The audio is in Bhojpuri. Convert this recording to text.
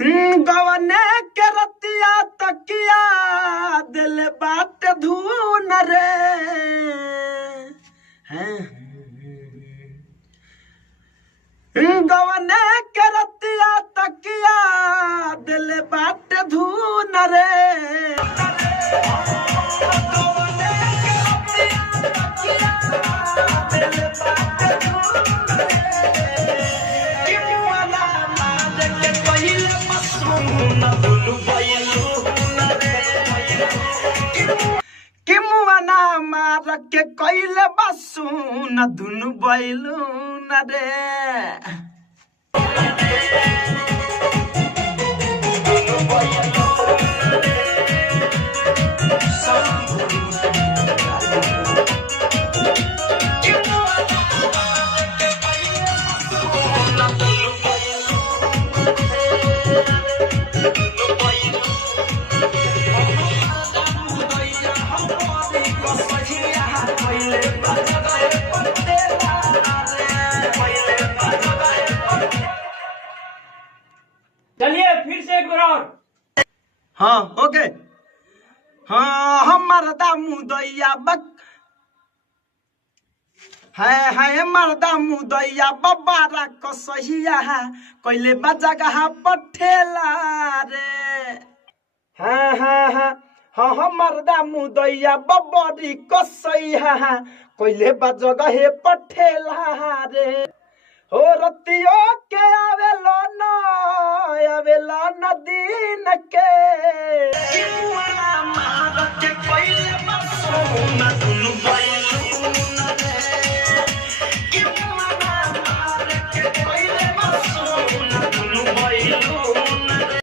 गवने के रतिया तकिया दिल बाट धून रे गवने के रतिया तकिया दिल बाट धून रे मार के कइले बसु न दुनु बैलू न रे चलिए फिर से एक बार और। हाँ ओके हाँ हमार दामू दैया बक है मर्दा मुदैया बबारा कसहिया कइले बजगहा पठेला रे हाँ मर्दा मुदैया बबरी कसैया कइले बजगहे पठेला रे हो रतियो के आवेलो न दिन के मार के कइले बसो न दुनु बैलू न